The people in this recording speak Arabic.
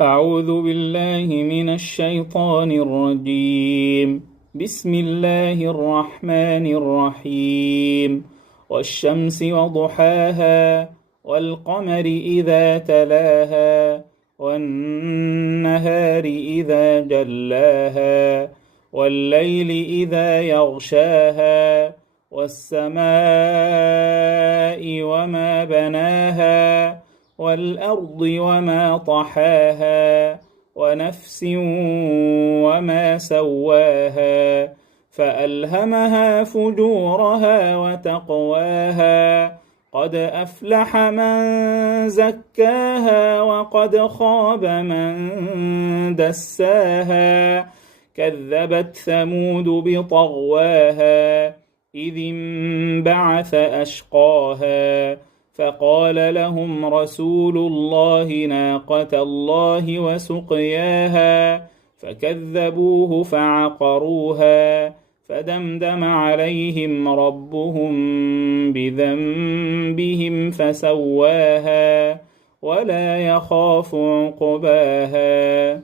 أعوذ بالله من الشيطان الرجيم. بسم الله الرحمن الرحيم. والشمس وضحاها والقمر إذا تلاها والنهار إذا جلاها والليل إذا يغشاها والسماء وما بناها والأرض وما طحاها ونفس وما سواها فألهمها فجورها وتقواها قد أفلح من زكاها وقد خاب من دساها كذبت ثمود بطغواها إذ انبعث أشقاها فقال لهم رسول الله ناقة الله وسقياها فكذبوه فعقروها فدمدم عليهم ربهم بذنبهم فسواها ولا يخاف عقباها.